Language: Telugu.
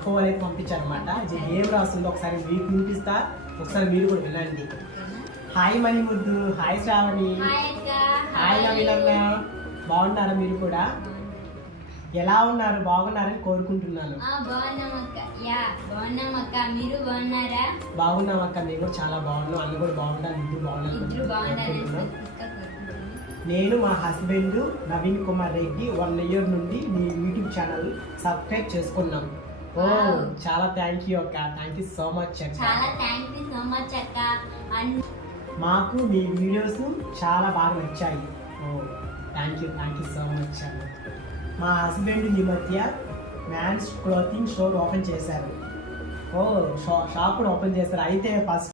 అక్క వాళ్ళైతే పంపించారు అనమాట. ఇది ఏం రాస్తుందో ఒకసారి మీకు వినిపిస్తా, ఒకసారి మీరు కూడా వినండి. హాయ్ మణి ముద్దు, హాయ్ శ్రావణి, హాయ్ నవీనన్న, బాగున్నారా మీరు కూడా? ఎలా ఉన్నారు? బాగున్నారని కోరుకుంటున్నాను. బాగున్నాం అక్క, నేను కూడా చాలా బాగున్నాను. అన్న కూడా బాగుండాలి, ఇద్దరు బాగున్నారు. నేను మా హస్బెండ్ నవీన్ కుమార్ రెడ్డి 1 year నుండి మీ యూట్యూబ్ ఛానల్ సబ్స్క్రైబ్ చేసుకున్నాం. ఓ చాలా థ్యాంక్ యూ అక్క, థ్యాంక్ యూ సో మచ్ అక్క. మాకు మీ వీడియోస్ చాలా బాగా నచ్చాయి. ఓ థ్యాంక్ యూ సో మచ్ అన్న. మా హస్బెండ్ ఈ మధ్య మ్యాన్స్ క్లోతింగ్ స్టోర్ ఓపెన్ చేశారు. ఓ షాప్ కూడా ఓపెన్ చేశారు. అయితే ఫస్ట్